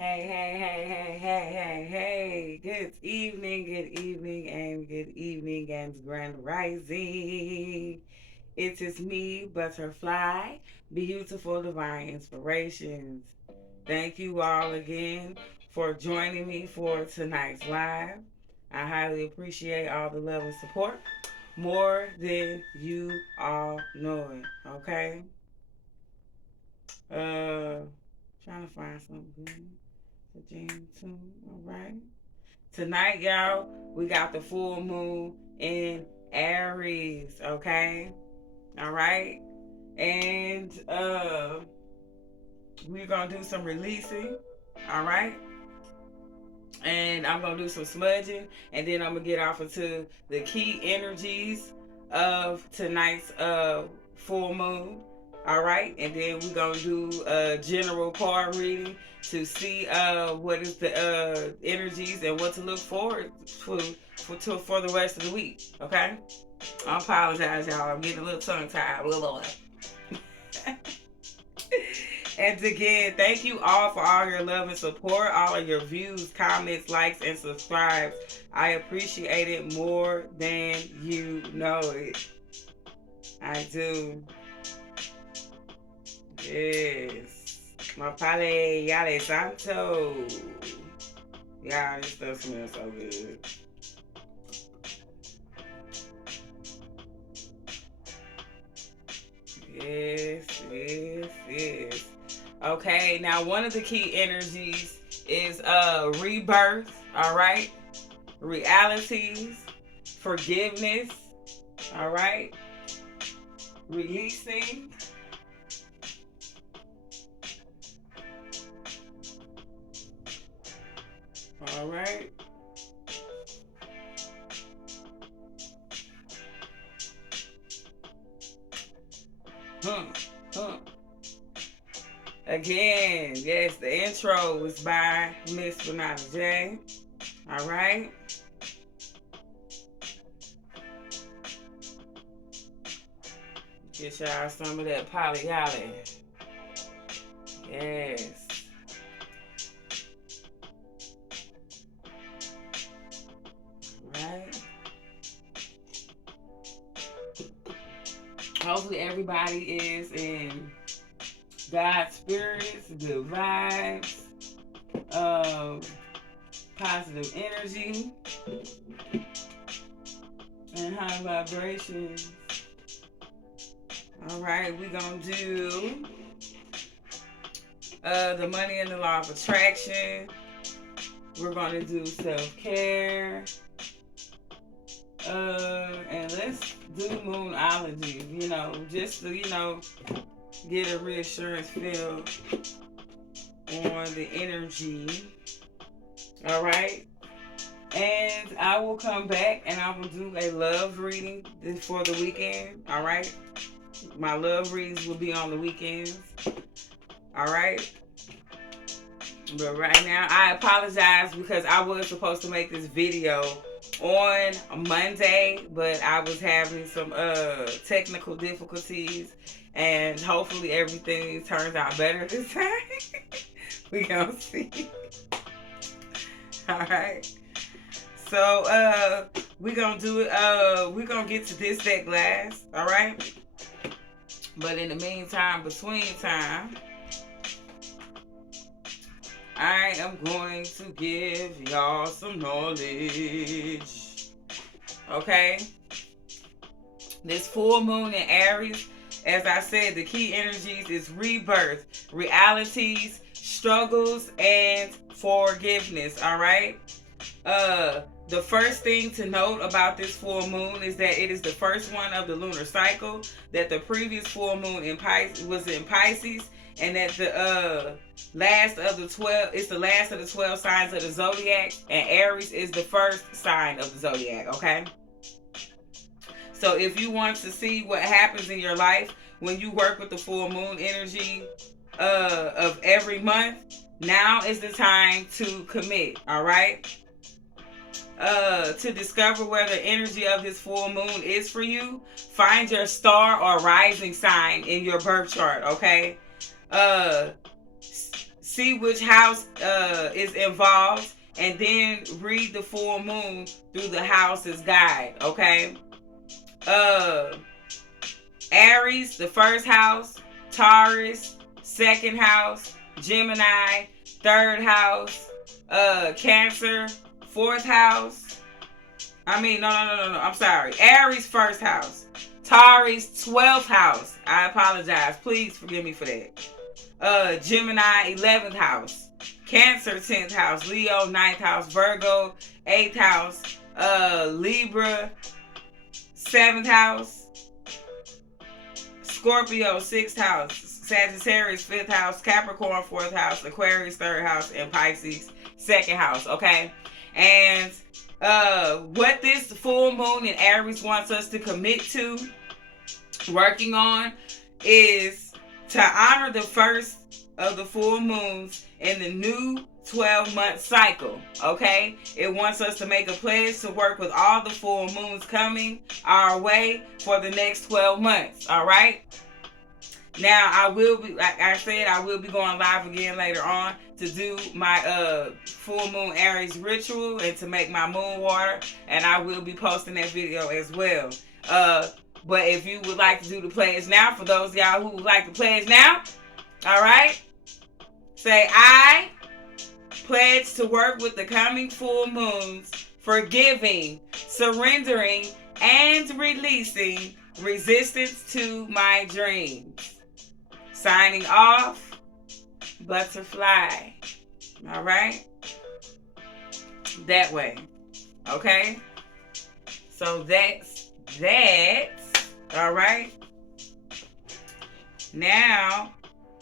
Hey, hey, hey, hey, hey, hey, hey. Good evening, and good evening, and grand rising. It is me, ButtaHerFl, beautiful divine inspirations. Thank you all again for joining me for tonight's live. I highly appreciate all the love and support, more than you all know it, okay? Uh, Trying to find something good. The jam tune, all right. Tonight, y'all, we got the full moon in Aries, okay? All right. And we're gonna do some releasing, all right? And I'm gonna do some smudging, and then I'm gonna get off into the key energies of tonight's full moon. All right, and then we're gonna do a general card reading to see what is the energies and what to look forward for the rest of the week. Okay, I apologize, y'all. I'm getting a little tongue tied. And again, thank you all for all your love and support, all of your views, comments, likes, and subscribes. I appreciate it more than you know it. I do. Yes. My pale yale santo. Yeah, this stuff smells so good. Yes, yes, yes. Okay, now one of the key energies is rebirth, all right? Realities, forgiveness, all right? Releasing, all right? Again, yes, the intro was by Miss Renata J. All right. Get y'all some of that polyolly. Yes. Right. Hopefully everybody is in God's spirits, good vibes, positive energy, and high vibrations. All right, we're going to do the money and the law of attraction. We're going to do self-care. And let's do moonology, just to, get a reassurance feel on the energy. All right. And I will come back and I will do a love reading for the weekend. All right. My love readings will be on the weekends. All right. But right now, I apologize because I was supposed to make this video on Monday, but I was having some technical difficulties, and hopefully everything turns out better this time. We gonna see. All right. So we gonna do it. We're gonna get to this deck last. All right. But in the meantime, between time, I am going to give y'all some knowledge. Okay? This full moon in Aries, as I said, the key energies is rebirth, realities, struggles, and forgiveness. All right? The first thing to note about this full moon is that it is the first one of the lunar cycle, that the previous full moon was in Pisces, and that the last of the 12, it's the last of the 12 signs of the zodiac, and Aries is the first sign of the zodiac, okay? So if you want to see what happens in your life when you work with the full moon energy of every month, now is the time to commit, all right? To discover where the energy of this full moon is for you, find your star or rising sign in your birth chart, okay? See which house is involved, and then read the full moon through the house's guide, okay? Aries, the first house, Taurus, second house, Gemini, third house, Cancer, fourth house. No. I'm sorry. Aries, first house. Taurus, 12th house. I apologize. Please forgive me for that. Gemini, 11th house. Cancer, 10th house. Leo, 9th house. Virgo, 8th house. Libra, 7th house. Scorpio, 6th house. Sagittarius, 5th house. Capricorn, 4th house. Aquarius, 3rd house. And Pisces, 2nd house. Okay? And what this full moon in Aries wants us to commit to working on is to honor the first of the full moons in the new 12-month cycle, okay? It wants us to make a pledge to work with all the full moons coming our way for the next 12 months, all right? Now, I will be, like I said, I will be going live again later on to do my full moon Aries ritual and to make my moon water, and I will be posting that video as well. But if you would like to do the pledge now, for those of y'all who would like to pledge now, all right, say, I pledge to work with the coming full moons, forgiving, surrendering, and releasing resistance to my dreams. Signing off, ButtaHerFl. All right? That way. Okay? So that's that. All right? Now,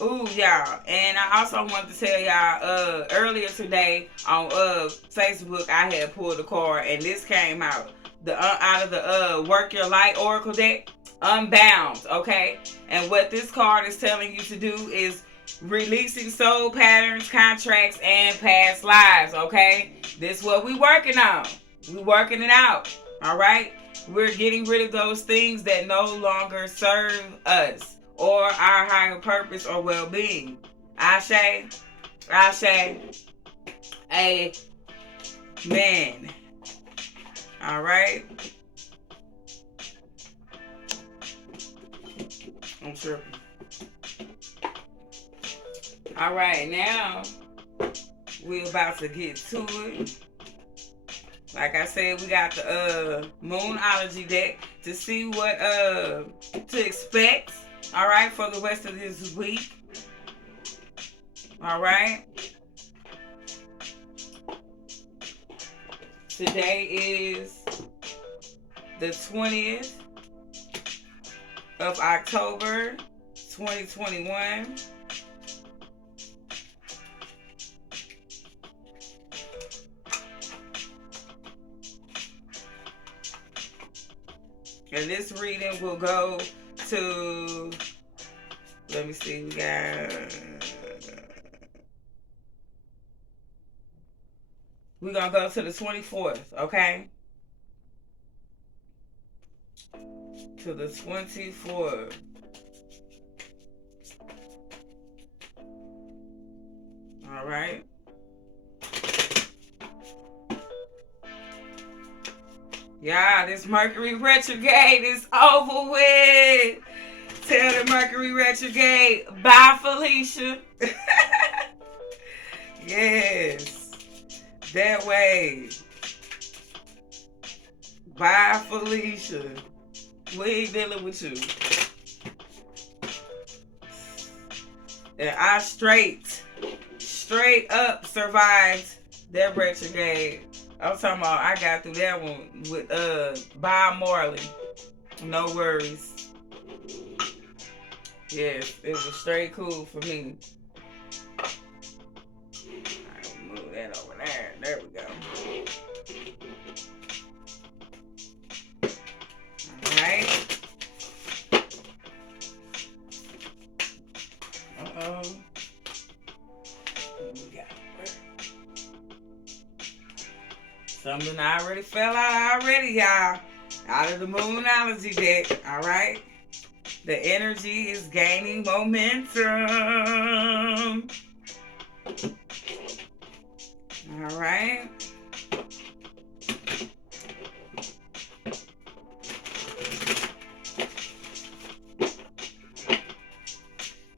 ooh, y'all. And I also want to tell y'all, earlier today on Facebook, I had pulled a card and this came out. Out of the Work Your Light Oracle deck, Unbound, okay? And what this card is telling you to do is releasing soul patterns, contracts, and past lives, okay? This is what we working on. We working it out, all right? We're getting rid of those things that no longer serve us or our higher purpose or well-being. Ashe, Ashe, Amen. All right. I'm tripping. All right, now we're about to get to it. Like I said, we got the Moonology deck to see what to expect. All right, for the rest of this week. All right. Today is the 20th of October, 2021. And this reading will go to, let me see, we're going to go to the 24th, okay? To the 24th. All right. Yeah, this Mercury retrograde is over with. Tell the Mercury retrograde, bye, Felicia. Yes, that way. Bye, Felicia. We ain't dealing with you. And I straight up survived that retrograde. I'm talking about I got through that one with Bob Marley. No worries. Yes, it was straight cool for me. I'll move that over there. There we go. Alright. Uh-oh. What we got? Something I already fell out already, y'all. Out of the Moonology deck, all right? The energy is gaining momentum. All right?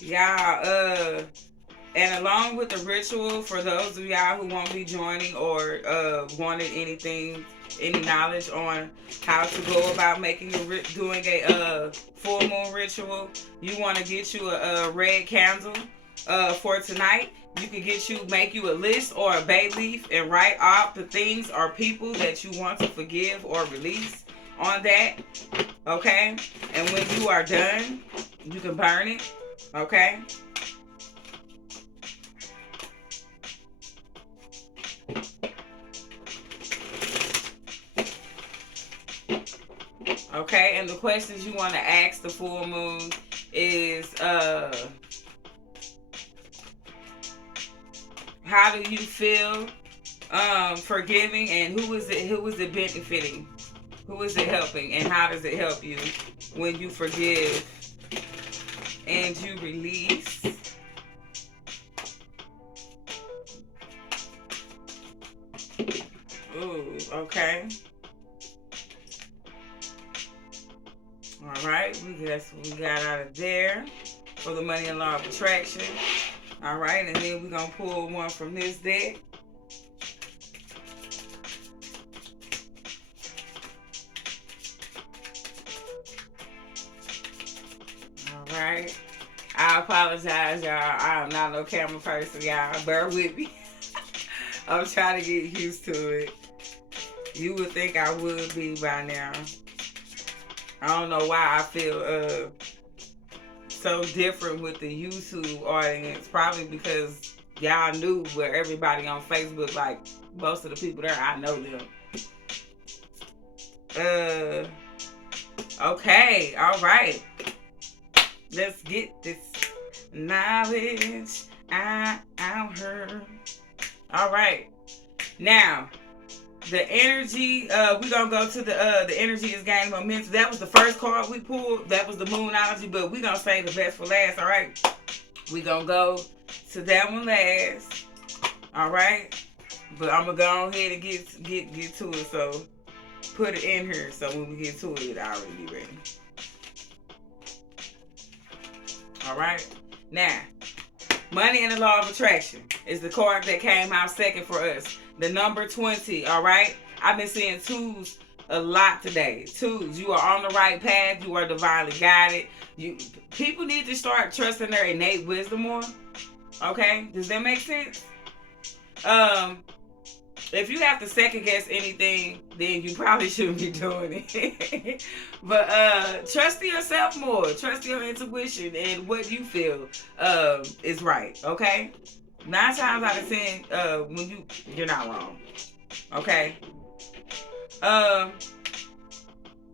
Y'all, and along with the ritual, for those of y'all who won't be joining or wanted any knowledge on how to go about doing a full moon ritual, you want to get you a red candle for tonight. You can make you a list or a bay leaf and write off the things or people that you want to forgive or release on that. Okay? And when you are done, you can burn it. Okay? Okay, and the questions you want to ask the full moon is how do you feel forgiving, and who is it benefiting? Who is it helping, and how does it help you when you forgive and you release? Ooh, okay. All right, that's what we got out of there for the money and law of attraction. All right, and then we're going to pull one from this deck. All right. I apologize, y'all. I am not no camera person, y'all. Bear with me. I'm trying to get used to it. You would think I would be by now. I don't know why I feel so different with the YouTube audience. Probably because y'all knew where everybody on Facebook, like most of the people there, I know them. Okay, all right. Let's get this knowledge out her. All right. Now, the energy, we're going to go to the energy is gaining momentum. That was the first card we pulled. That was the moonology, but we're going to save the best for last, all right? We're going to go to that one last, all right? But I'm going to go ahead and get to it, so put it in here so when we get to it, it'll already be ready. All right? Now, money and the law of attraction is the card that came out second for us. The number 20, all right? I've been seeing twos a lot today. Twos, you are on the right path. You are divinely guided. People need to start trusting their innate wisdom more. Okay? Does that make sense? If you have to second guess anything, then you probably shouldn't be doing it. But trust yourself more. Trust your intuition and what you feel is right. Okay? 9 times out of 10, when you're not wrong. Okay?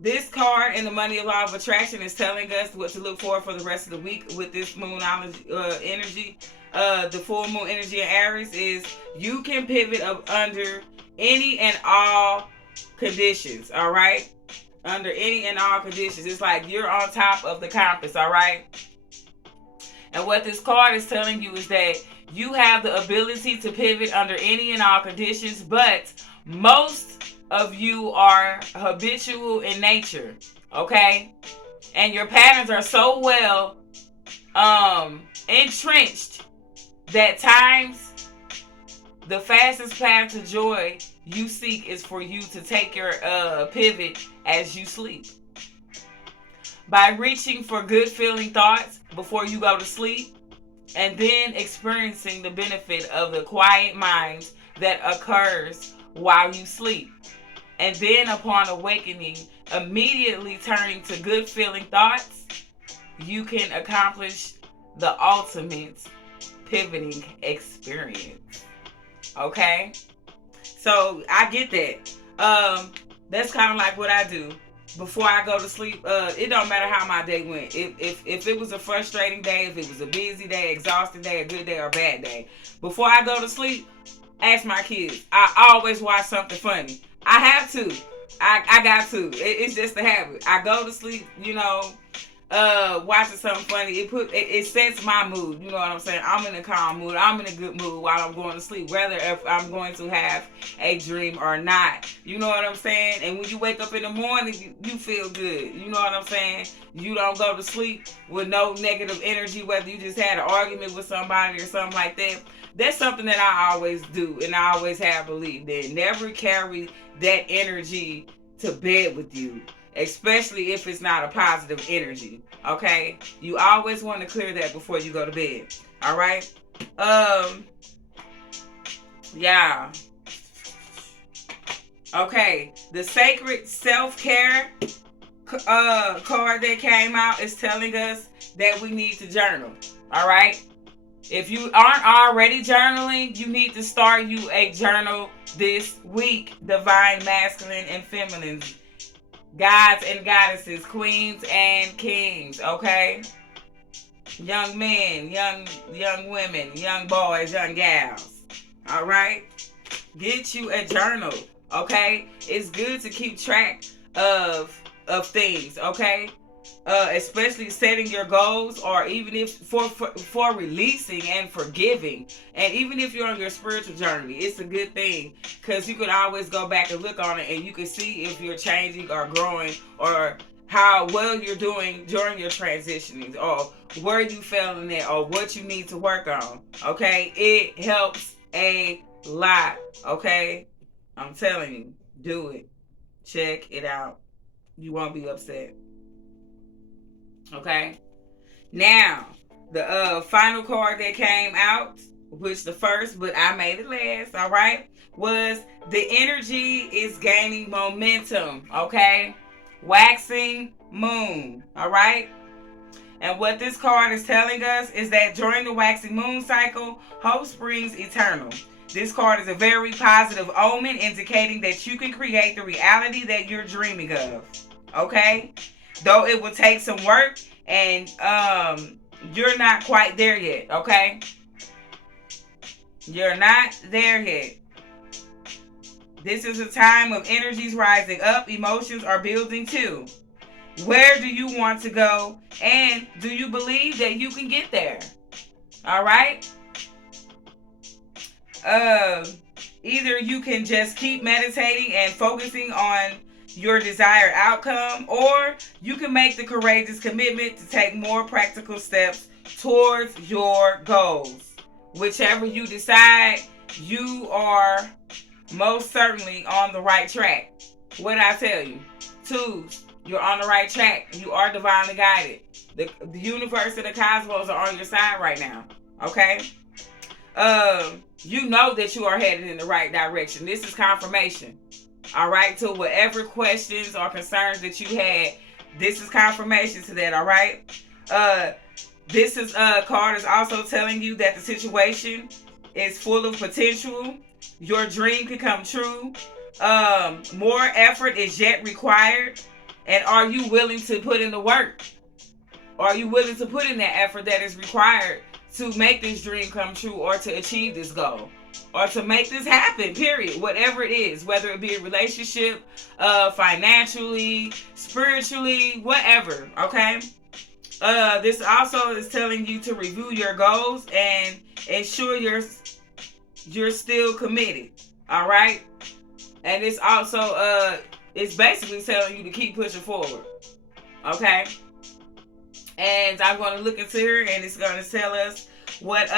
This card in the money and law of attraction is telling us what to look for the rest of the week with this moon energy. The full moon energy in Aries is you can pivot up under any and all conditions, all right? Under any and all conditions. It's like you're on top of the compass, all right? And what this card is telling you is that you have the ability to pivot under any and all conditions, but most of you are habitual in nature, okay? And your patterns are so well entrenched that times the fastest path to joy you seek is for you to take your pivot as you sleep. By reaching for good feeling thoughts before you go to sleep, and then experiencing the benefit of the quiet mind that occurs while you sleep. And then upon awakening, immediately turning to good feeling thoughts, you can accomplish the ultimate pivoting experience. Okay? So I get that. That's kind of like what I do. Before I go to sleep, it don't matter how my day went. If it was a frustrating day, if it was a busy day, exhausting day, a good day, or a bad day, before I go to sleep, ask my kids. I always watch something funny. I have to. I got to. It's just a habit. I go to sleep, watching something funny. It sets my mood. You know what I'm saying? I'm in a calm mood. I'm in a good mood while I'm going to sleep, whether if I'm going to have a dream or not. You know what I'm saying? And when you wake up in the morning, you feel good. You know what I'm saying? You don't go to sleep with no negative energy, whether you just had an argument with somebody or something like that. That's something that I always do and I always have believed in. Never carry that energy to bed with you, especially if it's not a positive energy. Okay? You always want to clear that before you go to bed. All right? Yeah. Okay. The sacred self-care card that came out is telling us that we need to journal. All right? If you aren't already journaling, you need to start you a journal this week. Divine masculine and feminine, gods and goddesses, queens and kings, okay? Young men, young women, young boys, young gals. All right? Get you a journal, okay? It's good to keep track of things, okay? Especially setting your goals, or even if for releasing and forgiving, and even if you're on your spiritual journey, it's a good thing because you can always go back and look on it and you can see if you're changing or growing or how well you're doing during your transitioning or where you failing at or what you need to work on. Okay, it helps a lot. Okay, I'm telling you, do it. Check it out. You won't be upset. Okay. Now, the final card that came out which the first, but I made it last, all right, was the energy is gaining momentum, okay? Waxing moon, all right? And what this card is telling us is that during the waxing moon cycle, hope springs eternal. This card is a very positive omen indicating that you can create the reality that you're dreaming of, okay? Though it will take some work and you're not quite there yet, okay? You're not there yet. This is a time of energies rising up, emotions are building too. Where do you want to go? And do you believe that you can get there? All right? Either you can just keep meditating and focusing on your desired outcome, or you can make the courageous commitment to take more practical steps towards your goals. Whichever you decide, you are most certainly on the right track. What did I tell you? Twos, you're on the right track. You are divinely guided. The universe and the cosmos are on your side right now. Okay? You know that you are headed in the right direction. This is confirmation. All right? To whatever questions or concerns that you had, this is confirmation to that. All right? This is card is also telling you that the situation is full of potential. Your dream can come true. More effort is yet required. And are you willing to put in the work? Are you willing to put in that effort that is required to make this dream come true, or to achieve this goal, or to make this happen, period? Whatever it is, whether it be a relationship, financially, spiritually, whatever, okay? This also is telling you to review your goals and ensure you're still committed, all right? And it's also it's basically telling you to keep pushing forward, okay? And I'm going to look into here, and it's going to tell us what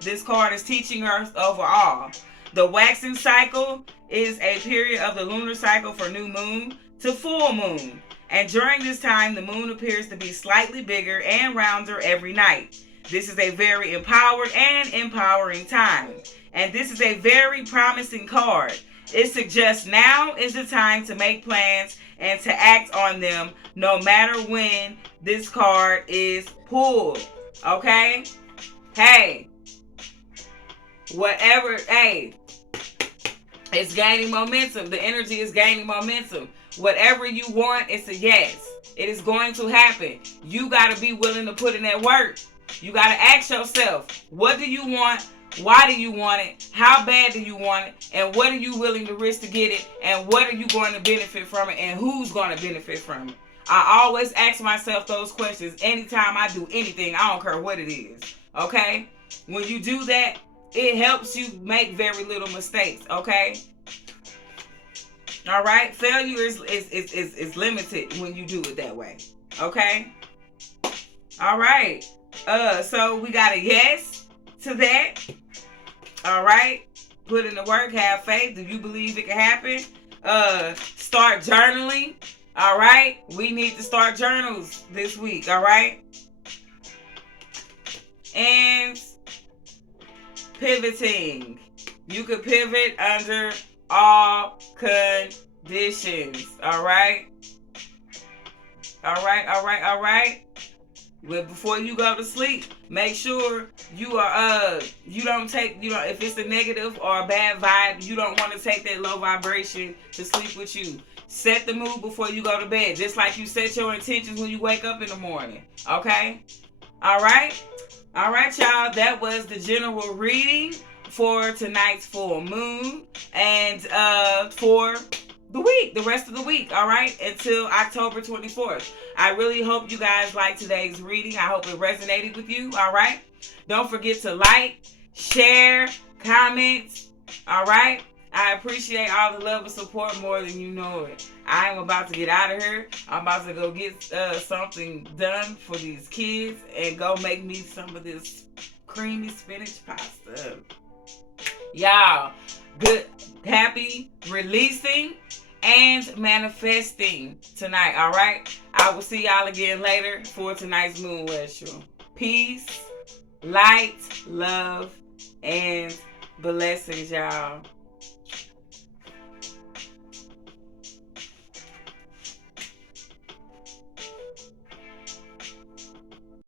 this card is teaching us overall. The waxing cycle is a period of the lunar cycle for new moon to full moon. And during this time, the moon appears to be slightly bigger and rounder every night. This is a very empowered and empowering time. And this is a very promising card. It suggests now is the time to make plans and to act on them, no matter when this card is pulled. Okay? Hey. Whatever. Hey. It's gaining momentum. The energy is gaining momentum. Whatever you want, it's a yes. It is going to happen. You got to be willing to put in that work. You got to ask yourself, what do you want? Why do you want it? How bad do you want it? And what are you willing to risk to get it? And what are you going to benefit from it? And who's going to benefit from it? I always ask myself those questions anytime I do anything. I don't care what it is. Okay? When you do that, it helps you make very little mistakes. Okay? All right? Failure is limited when you do it that way. Okay? All right. So we got a yes to that. All right. Put in the work. Have faith. Do you believe it can happen? Start journaling. All right. We need to start journals this week. All right. And pivoting. You could pivot under all conditions. All right. All right. All right. All right. But before you go to sleep, make sure you are you don't if it's a negative or a bad vibe, you don't want to take that low vibration to sleep with you. Set the mood before you go to bed, just like you set your intentions when you wake up in the morning. Okay? All right? All right, y'all. That was the general reading for tonight's full moon and for the rest of the week, all right, until October 24th. I really hope you guys liked today's reading. I hope it resonated with you, all right? Don't forget to like, share, comment, all right? I appreciate all the love and support more than you know it. I am about to get out of here. I'm about to go get something done for these kids and go make me some of this creamy spinach pasta. Y'all, good, happy releasing and manifesting tonight, all right? I will see y'all again later for tonight's Moon Ritual. Peace, light, love, and blessings, y'all.